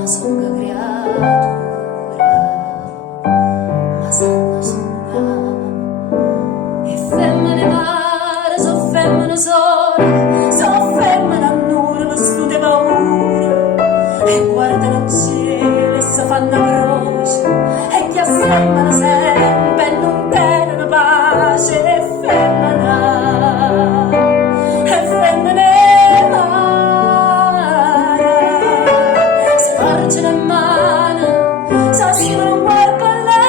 ma songa creatura, ma sanno songa. E femmine mare, so femmine sole, so femmine a nulla, vestute paura, e guardano il cielo e si fanno croce, e ti assemblano sempre e non tengono pace. E femmine mare, si porge le mani, si scrivono un qualcosa.